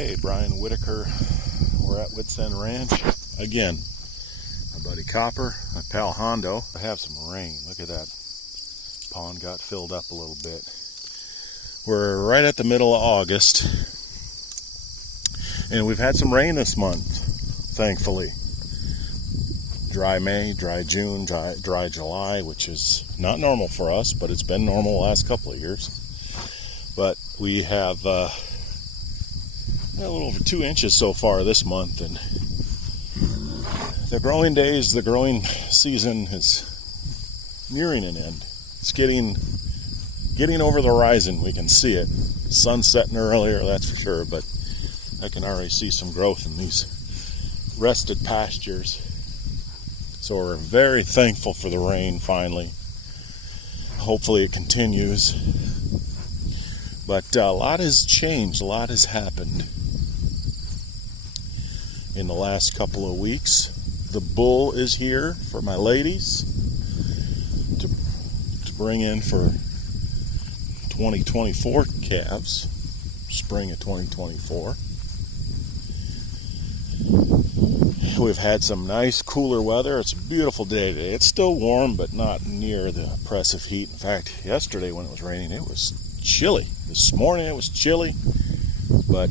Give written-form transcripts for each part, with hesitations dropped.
Hey, Brian Whitaker. We're at Wits End Ranch again. My buddy Copper, my pal Hondo. I have some rain. Look at that. Pond got filled up a little bit. We're right at the middle of August, and we've had some rain this month, thankfully. Dry May, dry June, dry July, which is not normal for us, but it's been normal the last couple of years. But we have a little over 2 inches so far this month, and the growing days, the growing season is nearing an end. It's getting over the horizon. We can see it. The sun's setting earlier, that's for sure, but I can already see some growth in these rested pastures. So we're very thankful for the rain finally. Hopefully it continues. But a lot has changed, a lot has happened in the last couple of weeks. The bull is here for my ladies to bring in for 2024 calves, spring of 2024. We've had some nice cooler weather. It's a beautiful day today. It's still warm, but not near the oppressive heat. In fact, yesterday when it was raining, it was chilly. This morning it was chilly, but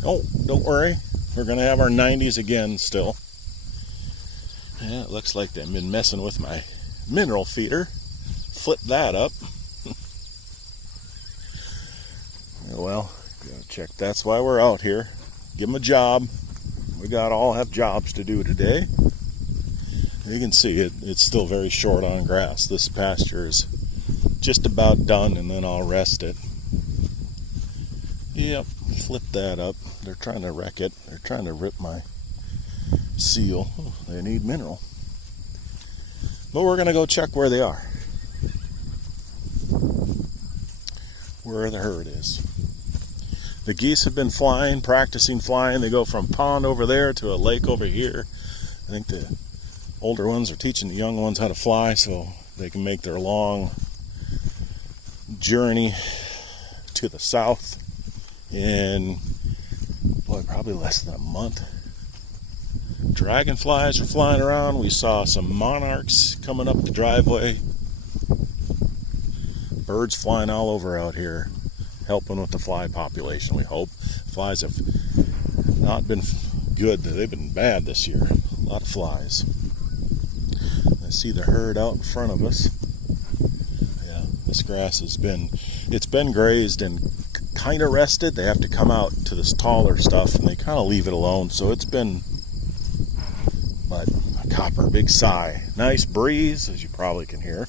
don't worry. We're going to have our 90s again still. Yeah, it looks like they've been messing with my mineral feeder. Flip that up. Well, gotta check. That's why we're out here. Give them a job. We all have jobs to do today. You can see it's still very short on grass. This pasture is just about done, and then I'll rest it. Yep, flip that up. They're trying to wreck it. They're trying to rip my seal. Oh, they need mineral. But we're going to go check where they are. Where the herd is. The geese have been flying, practicing flying. They go from a pond over there to a lake over here. I think the older ones are teaching the young ones how to fly so they can make their long journey to the south in probably less than a month. Dragonflies are flying around. We saw some monarchs coming up the driveway. Birds flying all over out here, helping with the fly population, we hope. Flies have not been good. They've been bad this year. A lot of flies. I see the herd out in front of us. Yeah, this grass it's been grazed and kind of rested. They have to come out to this taller stuff, and they kind of leave it alone. So it's been, but Copper, big sigh. Nice breeze, as you probably can hear.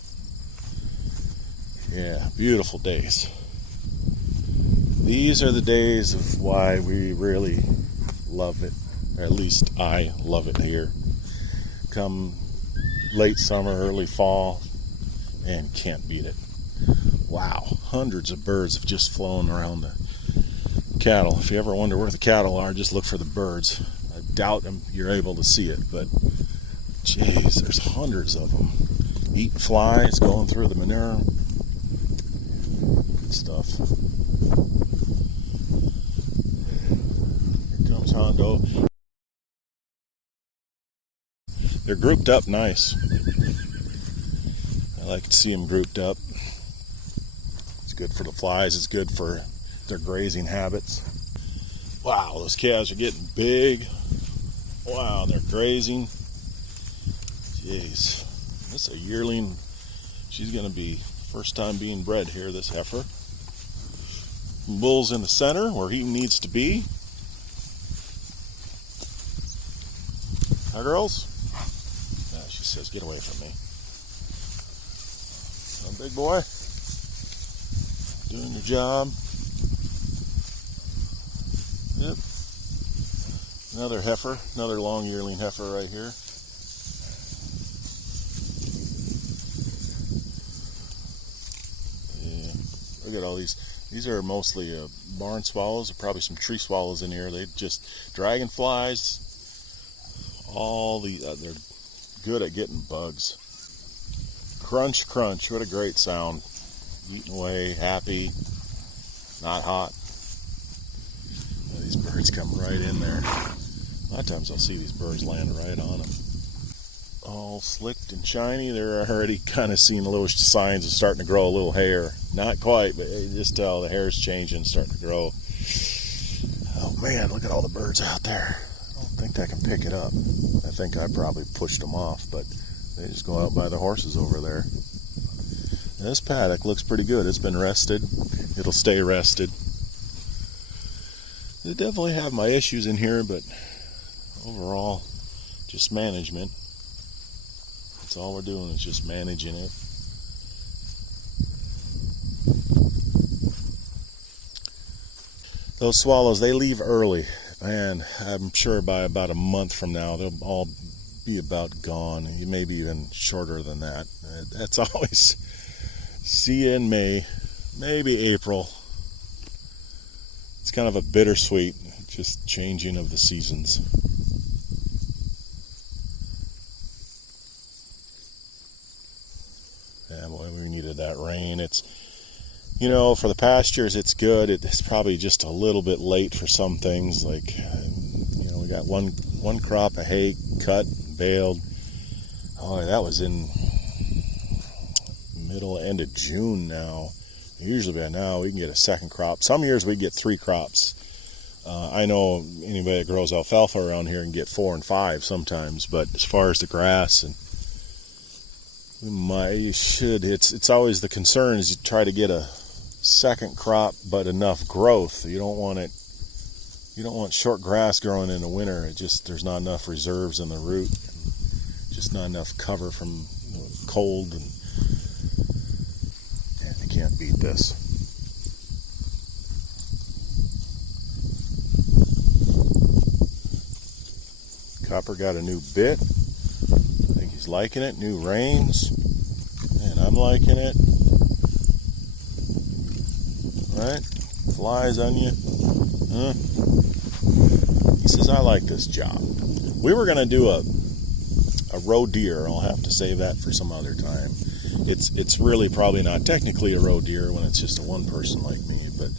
Yeah, beautiful days. These are the days of why we really love it. Or at least I love it here. Come late summer, early fall, and can't beat it. Wow, hundreds of birds have just flown around the cattle. If you ever wonder where the cattle are, just look for the birds. I doubt you're able to see it, but geez, there's hundreds of them. Eating flies, going through the manure. Good stuff. Here comes Hondo. They're grouped up nice. I like to see them grouped up. It's good for the flies. It's good for their grazing habits. Wow, those calves are getting big. Wow, they're grazing. Jeez. This is a yearling. She's going to be first time being bred here, this heifer. Bull's in the center where he needs to be. Hi, girls. She says, get away from me. So, big boy. Doing your job. Yep. Another heifer, another long yearling heifer right here. Yeah. Look at all these. These are mostly barn swallows, probably some tree swallows in here. They just dragonflies. All the they're good at getting bugs. Crunch, crunch. What a great sound. Eating away, happy, not hot. These birds come right in there. A lot of times I'll see these birds land right on them. All slicked and shiny. They're already kind of seeing little signs of starting to grow a little hair. Not quite, but you just tell the hair's changing, starting to grow. Oh man, look at all the birds out there. I don't think I can pick it up. I think I probably pushed them off, but they just go out by the horses over there. And this paddock looks pretty good. It's been rested. It'll stay rested. I definitely have my issues in here, but overall, just management. That's all we're doing is just managing it. Those swallows, they leave early, and I'm sure by about a month from now they'll all be about gone, maybe even shorter than that. That's always see you in May, maybe April. It's kind of a bittersweet, just changing of the seasons. Yeah, boy, we needed that rain. It's, you know, for the pastures, it's good. It's probably just a little bit late for some things. Like, you know, we got one crop of hay cut, baled. Oh, that was in end of June now. Usually by now we can get a second crop. Some years we get 3 crops. I know anybody that grows alfalfa around here can get 4 and 5 sometimes. But as far as the grass, and you should. It's always the concern is you try to get a second crop, but enough growth. You don't want it. You don't want short grass growing in the winter. There's not enough reserves in the root. Just not enough cover from cold, and you can't beat this. Copper got a new bit. I think he's liking it. New reins, and I'm liking it. Right? Flies on you. Huh? He says, I like this job. We were going to do a roe deer. I'll have to save that for some other time. It's really probably not technically a roe deer when it's just a one person like me, but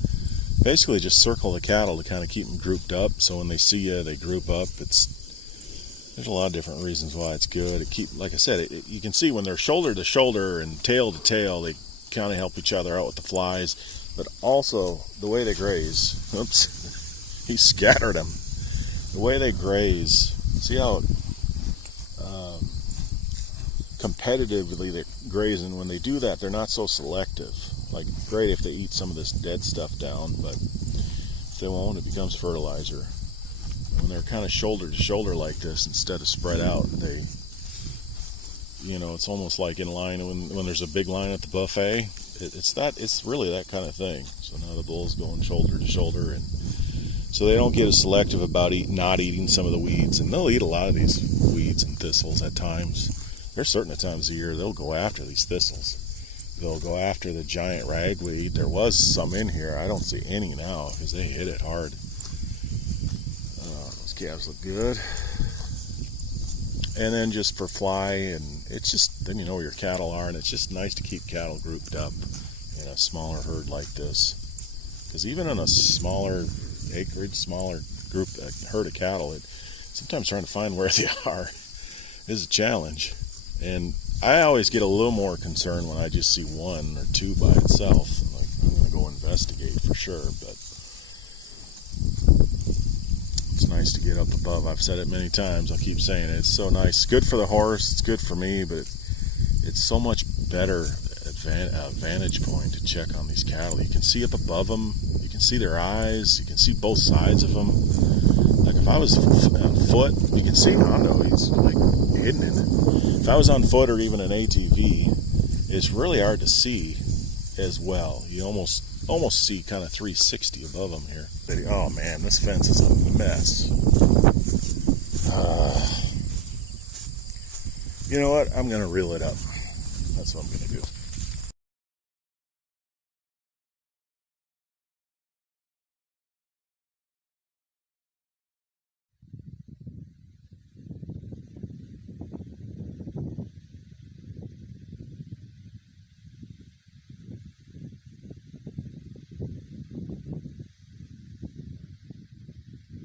basically just circle the cattle to kind of keep them grouped up, so when they see you, they group up. There's a lot of different reasons why it's good. Like I said, you can see when they're shoulder to shoulder and tail to tail, they kind of help each other out with the flies, but also the way they graze. Oops, he scattered them. The way they graze, see how competitively they're grazing. When they do that, they're not so selective. Like, great if they eat some of this dead stuff down, but if they won't, it becomes fertilizer. When they're kind of shoulder to shoulder like this instead of spread out, it's almost like in line when there's a big line at the buffet. It's really that kind of thing. So now the bull's going shoulder to shoulder, and so they don't get as selective about not eating some of the weeds, and they'll eat a lot of these weeds and thistles at times. There's certain times of the year they'll go after these thistles. They'll go after the giant ragweed. There was some in here. I don't see any now because they hit it hard. Those calves look good. And then just for fly, and it's just, then you know where your cattle are, and it's just nice to keep cattle grouped up in a smaller herd like this. Because even on a smaller acreage, smaller group, herd of cattle, sometimes trying to find where they are is a challenge. And I always get a little more concerned when I just see 1 or 2 by itself. Like, I'm going to go investigate for sure, but it's nice to get up above. I've said it many times. I'll keep saying it. It's so nice. It's good for the horse. It's good for me, but it's so much better vantage point to check on these cattle. You can see up above them. You can see their eyes. You can see both sides of them. Like, if I was on foot, you can see Hondo. He's like hidden in it. If I was on foot or even an ATV, it's really hard to see as well. You almost see kind of 360 above them here. Oh man, this fence is a mess. You know what? I'm going to reel it up. That's what I'm going to do.